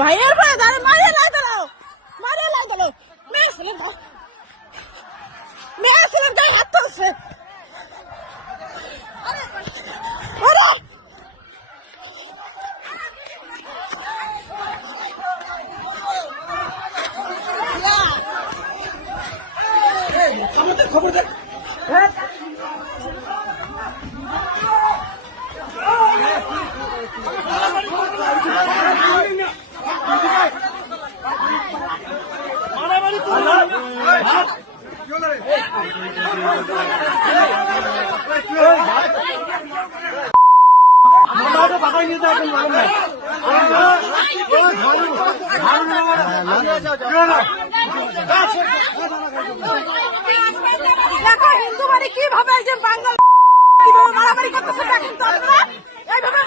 ভাইয়ের পরে তারা মারিয়ে লাই দাও মারিয়ে লাই দাও মেয়ে ছেলে মেয়ে ছেলে গায়ে হাত তুলছে। আমাদের খবর দেখ আমাদের বাগাই নিয়ে যাবেন বাংলায় ঝাড়ু ঝাড়ু না একটা হিন্দু মানে কীভাবে একজন বাঙালি? কীভাবে মারামারি করতেছে কিন্তু আপনারা এইভাবে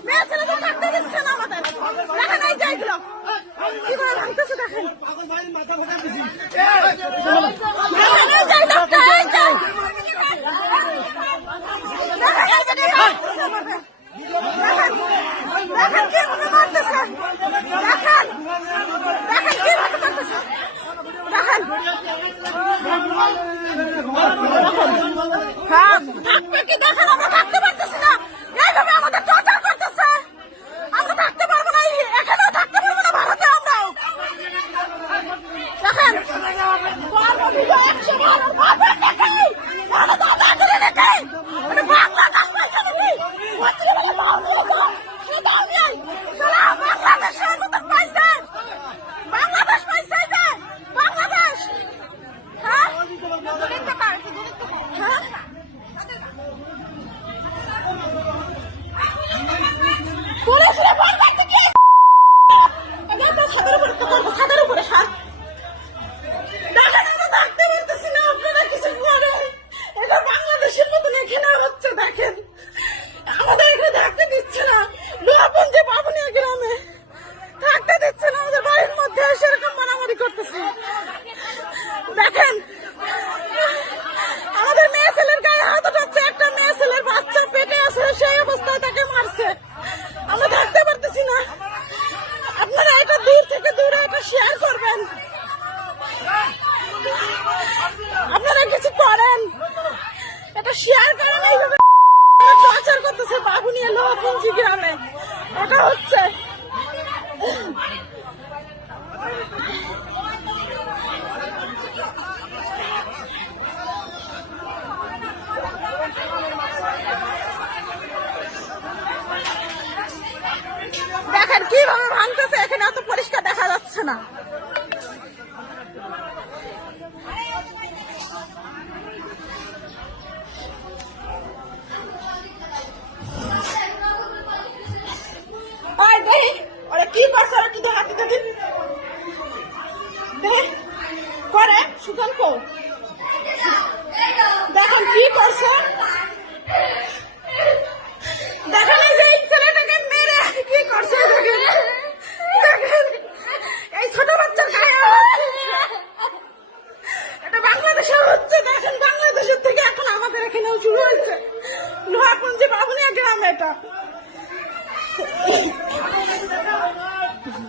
মেয়ে ছেলে তো থাকতে দিচ্ছে না আমাদের দেখেন এই যে এগুলো কি করে ভাঙতেছে দেখেন নিয়ে লোহাপুঞ্জি গ্রামে। ওটা হচ্ছে। দেখেন কীভাবে ভাঙতেছে এখানে অত পরিষ্কার দেখা যাচ্ছে না। করে সুকান্ত দেখেন কি করছে। দেখেন এই যে ছেলেটাকে কি করছে এই ছোট বাচ্চা এটা বাংলাদেশে হচ্ছে, দেখেন বাংলাদেশের থেকে এখন আমাদের এখানেও শুরু হয়েছে। লোহাকুঞ্জে বাবুনিয়া গ্রাম এটা।